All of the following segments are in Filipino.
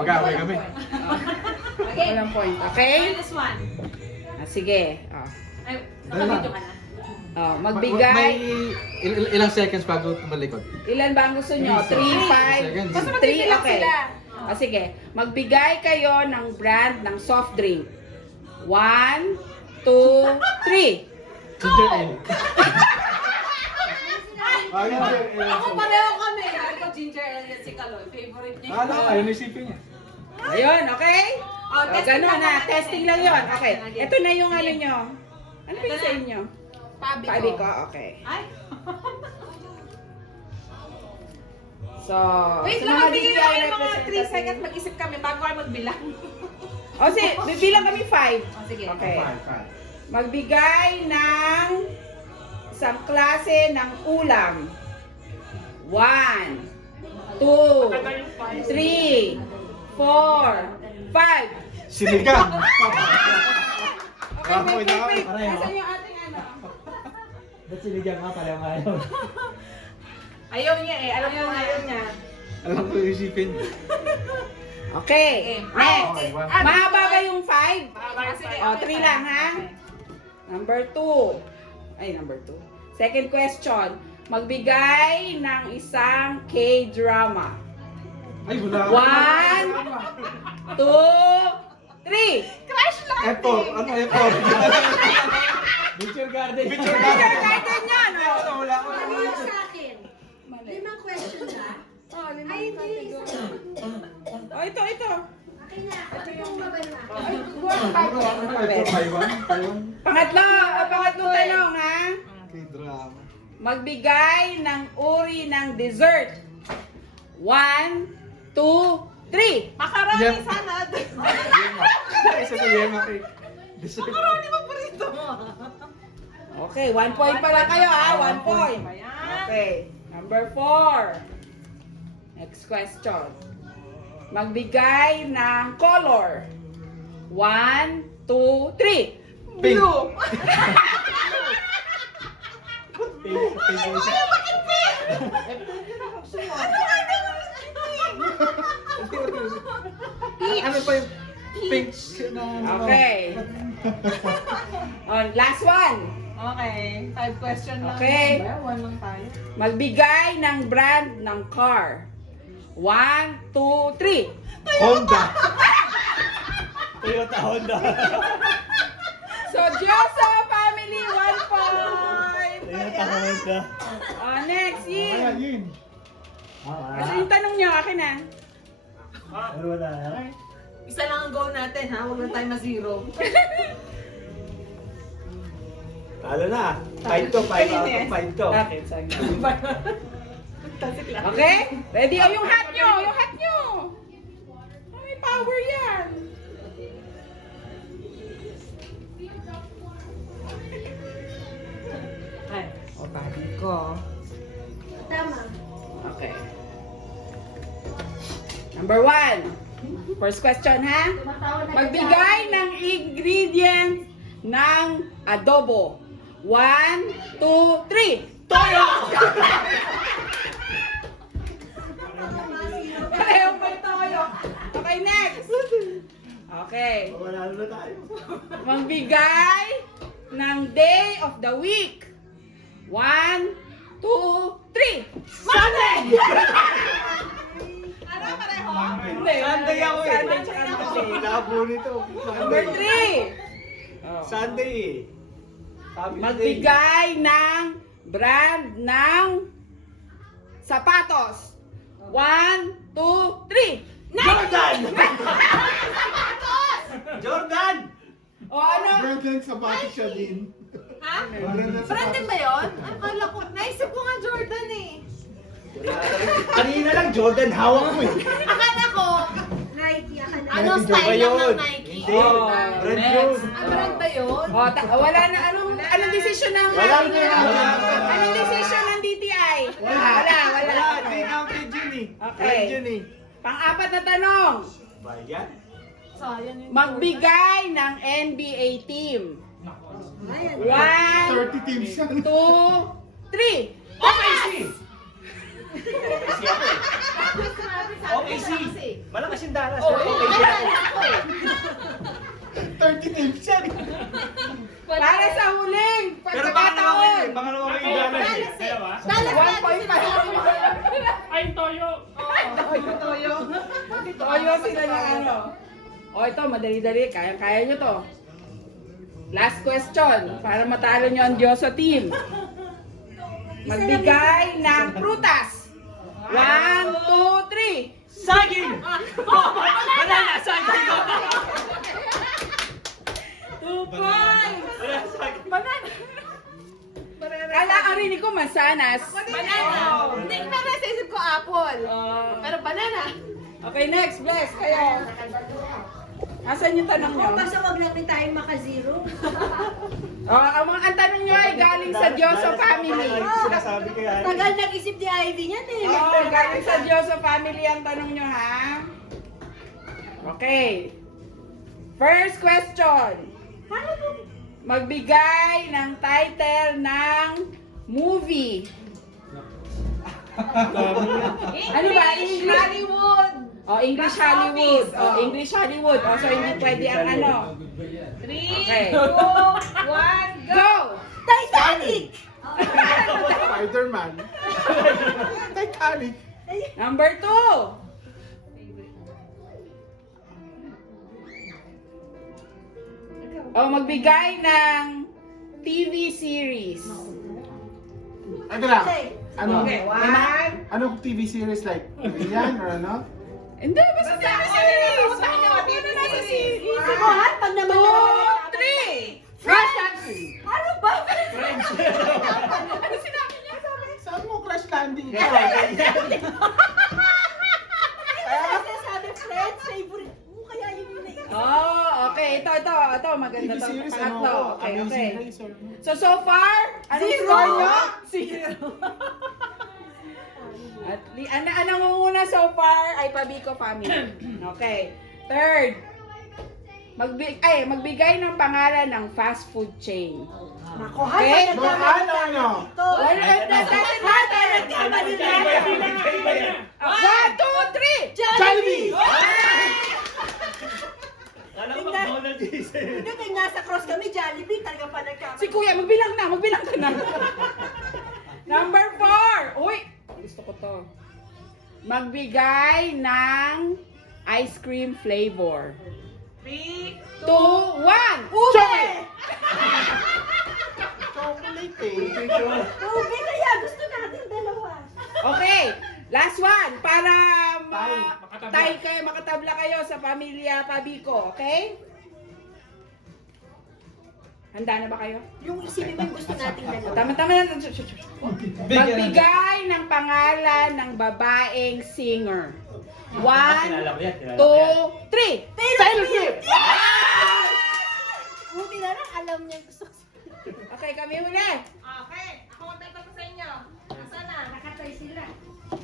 Mag-away kami. Okay. Walang point. Okay? Minus 1. Sige. Ay, nakabidyo ka na. Magbigay. May ilang seconds bago tumalikod. Ilan ba ang gusto nyo? 3, 5, Basta 3, okay. Sige. Magbigay kayo ng brand ng soft drink. 1, 2, 3. Ginger ale. Ako pareho kami. Ako ginger ale si Kaloy. Favorite niya. Ayun isipin niya. Ayun, okay? Testing Ganun lang na. natin. Testing lang yun. Okay. Ito na yung ano nyo. Ano ba yung sa inyo? Pabi ko. Okay. Ay. So, Wait sa lang, mga magbigay DTI lang kayo ng mga 3 representative- seconds mag-isip kami bago kayo magbilang. O, bibilang kami 5. Sige. Okay. Magbigay ng isang klase ng ulam. 1, 2, 3, 4, 5. Sinigang. Okay, Baboy na kami. Nasaan yung ating ano? Ba't sinigang nga pala yung ayaw? Ayaw niya eh. Alam mo ayaw niya. Alam ko yung isipin. Okay. Next. Okay, one. Mahaba ba yung 5? Sige, O, 3 lang ha? Number 2. Ay, number 2. Second question. Magbigay ng isang K-drama. Ay, wala. 1, 2, 3. Crush lang! Apple. Ano apple? Nature garden. Picture Picture garden yan. O. Wala ko. Ano yung sa akin? Mali. 5 question na? Oh, limang Ay, hindi. category. Oh, ito. Okay na. Ito yung baba na. Ay, Taiwan. pangatlo tanong ha. K-drama. Magbigay ng uri ng dessert. 1, 2, 3. Macaroni Yan. salad. Yema. Isa ko yema cake. Dessert. Macaroni paborito mo. Okay, 1 point pa lang kayo ha. 1 point. Ayan. Okay, number 4. Next question. Magbigay ng color. 1, 2, 3. Pink. Blue. Ano pa yung pink na Okay. On, last one. Okay. 5 question lang. Okay. 1 lang tayo. Magbigay ng brand ng car. 1, 2, 3. Honda. Toyota Honda. So, Dioso family, 1 point. Toyota Honda. Next, Yin. Yun. Kasi yung tanong niyo, akin na. Ano wala? Isa lang ang goal natin ha. Huwag lang tayo ma-zero. Talo na. 5 to, 5 out of 5 to. Okay, sige. Okay? Ready? Oh, yung hat nyo! Yung hat nyo! Oh, may power yan. Ay, o, babi ko. Tama. Okay. Number 1. First question, ha? Magbigay ng ingredients ng adobo. 1, 2, 3. Toyo! Pareho may toyo. Okay, next. Okay. Wala na tayo. Magbigay ng day of the week. 1, 2, 3. Sunday! Ano pareho? Hindi, Sunday ako eh. Sunday tsaka Monday. Labo nito. Number 3. Sunday eh. Sabi na Magbigay ng brand ng sapatos. 1, 2, 3. Jordan! Jordan! O ano? Jordan sa bati siya din. Ha? Jordan sa Brandon ba yun? Akala ko. Naisip ko nga Jordan eh. Kanina lang Jordan hawak mo eh. Akala ko. Nike, akala. Ano Nike style ba lang yun? ng Nike? Hindi. Brand next. yun. Ang brand ba yun? O, wala na. Anong decision ng Wala ating, na. anong decision ng DTI? Wala. Wala, hindi counted yun eh. Okay. Brand yun eh. Pang-apat na tanong. Bayan. Sayang yun. Magbigay ng NBA team. Ayan. 1, 30 teams yan. 2, 3. OKC! OKC ako eh. OKC. Malakas yung Dallas. Oh, Okay. ako eh. 30 teams yan. Para sa huling Pero baka naman pagkakataon. baka naman yung Dallas. Dallas natin 1.5. Ay, toyo! Toyo. Toyo sila ng ano. O ito, madali-dali. Kaya-kaya nyo to. Last question. Para matalo nyo ang Diyoso team. Magbigay ng prutas. 1, 2, 3. Saging! Banana! Saging! 2 points. Banana! Saging! Kala ang rinig ko mansanas. Banana. Hindi ko na sa isip ko apple. Pero banana. Okay, next. Bless. Kayo. Asan yung tanong nyo? Basta wag lang din tayong maka-zero. Ang tanong nyo ay galing sa Diyoso family. Sinasabi ko yan. Tagal nag-isip ni Ivy niyan eh. Galing sa Diyoso family ang tanong nyo, ha? Okay. First question. Magbigay ng title ng movie. Ano ba? English? Hollywood. English Hollywood. English Hollywood. So hindi pwede ang ano. 3, Okay. 2, 1, Go! Titanic! Spider-Man. Titanic. Number 2. Magbigay ng TV series. Ano lang? Ano? Okay. Anong TV series like? Yan or ano? Hindi, basta TV series. Sikohan pag naman 2, 3. Fresh Taxi. Ano ba? Ano sinabi niya? Saan mo crash landing? Kaya sabi, friends, favorite mo. Kaya yun yung naisip. Okay. Ito. Maganda TV to. series, Pangatlo. ano? Okay. Amazing Race or ano? So far, anong Zero. score nyo? Zero. At anong una so far ay Pabico family. Okay. Third, magbigay ng pangalan ng fast food chain. Nako, Okay. Ano? Wala doesn't matter. 1, 2, 3. Jollibee! Alam ko McDonald's is. Hindi, kaya nasa cross kami, Jollibee, talaga pa nagkama. Si Kuya, magbilang ka na. Number 4. Uy, gusto ko to. Magbigay ng ice cream flavor. 3, 2, 1. Ube! Chocolate eh. Ube kaya, gusto natin dalawa. Okay, last one para Makatabla. makatabla kayo sa pamilya Pabico, okay? Handa na ba kayo? Yung isipin mo yung gusto nating dalawa. Tama na. Magbigay ng pangalan ng babaeng singer. 1, Kilala ko yan. 2, 3. Taylor Swift! Buti na lang, alam niya yung gusto ko. Okay, kami uli. Okay, ako magtatanong sa inyo. Nasaan na? Nakatay sila.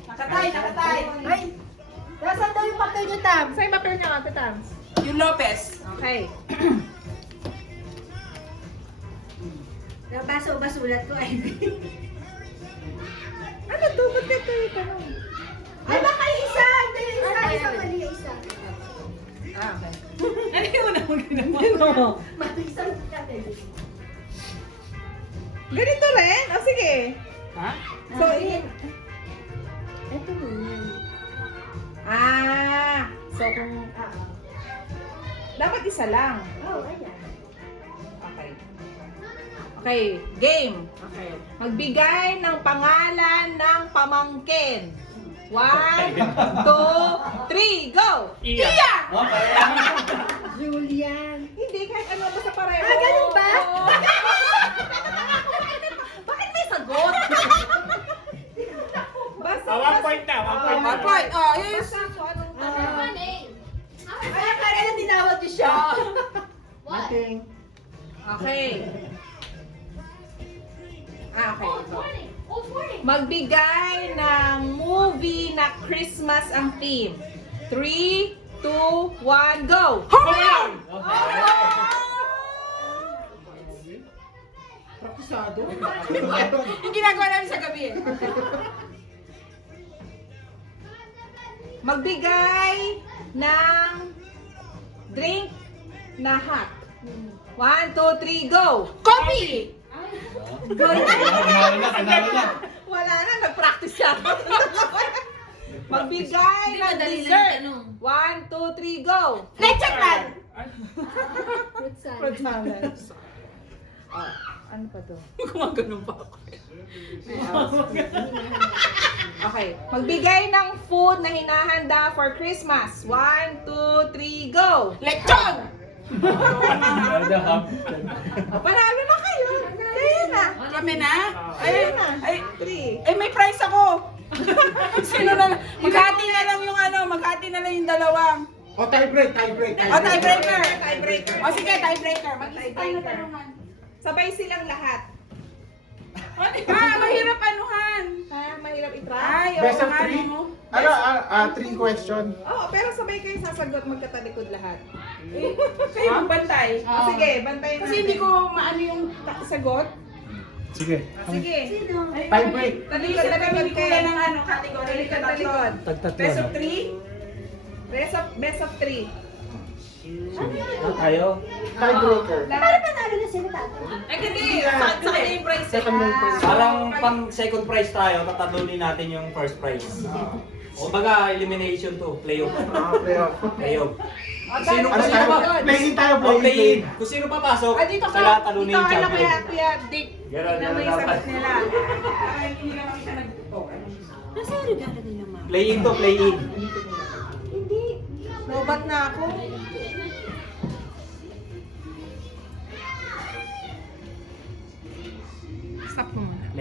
Nakatay. Ay! Nasaan daw yung papel niyo, Tam? Saan yung papel niyo, Ate Tams? Yung Lopez. Okay. Nabasa o basulat ko, Ivy. Ano to? Ba't ito yung tanong? Ay, baka isa! Hindi, isa mali, isa. Okay. Ano yung una mong ginawa? Mali, isa Ganito rin? O sige. Ha? So, ito mo. So kung... Dapat isa lang. Oh, ayan. Okay. Okay, game. Okay. Magbigay ng pangalan ng pamangkin. 1, 2, 3, go! Iya! Julian. Hindi, kahit ano basta pareho. Ganun ba? Oo. Bakit may sagot? Basta, 1 point na, 1 point na. 1 point. Yes. Kaya kaya na tinawag niyo siya. Nothing. Okay. Okay. Magbigay ng movie na Christmas ang theme. 3, 2, 1, go! Home Alone! Praktisado. Yung ginagawa namin sa gabi eh. Magbigay ng drink na hot. 1, 2, 3, go! Coffee! Panalo na. Wala na, nag-practice siya. Magbigay ng dessert. 1, 2, 3, go! Leche plan! Fruit salad. Oh, ano pa to? Gumagano pa ako. Okay. Magbigay ng food na hinahanda for Christmas. 1, 2, 3, go! Lechon! Oh, panalo na kayo. Kaya na. Kami na? Kaya na. Ay, 3. ay, may prize ako! Sino na? Maghati na lang yung maghati na lang yung dalawang. O, tie break. O, tiebreaker! Tiebreaker. O, sige, tiebreaker. Mag-isip tayo na Tiebreaker. tanungan. Sabay silang lahat. Mahirap anuhan. Ha? Mahirap i-track? Ay, Best oo of nga, 3? no? Ano, 3 question. Oo, pero sabay kayo sasagot magkatalikod lahat. Kayo magbantay. Sige, bantayan Kasi hindi ko maano yung sagot. Sige. Sige. Tie break. Talikod Isip na kami ni Kuya kayo. ng category. Talikod, talikod. Best of 3? Best of 3. Tayo. Tie breaker. Para panalo na sila tatay. Ay, hindi. Sa kanya yung prize. Second yung prize. Parang pang second prize tayo, tatalunin natin yung first prize. O baga, elimination to, playoff. Playoff. Playoff. Ano Sino Ano tayo? Play-in tayo, O play-in. play-in. Kung sino papasok, Ah, dito ka. sila talunin Dito yung ka na champion. Kuya Dick. Ganun, Tignan mo ganun yung sagot dapat. nila. Ay, hindi lang kami siya Nasa regalo nila, ma'am? Play-in to, play-in. Hindi. Lobat na ako.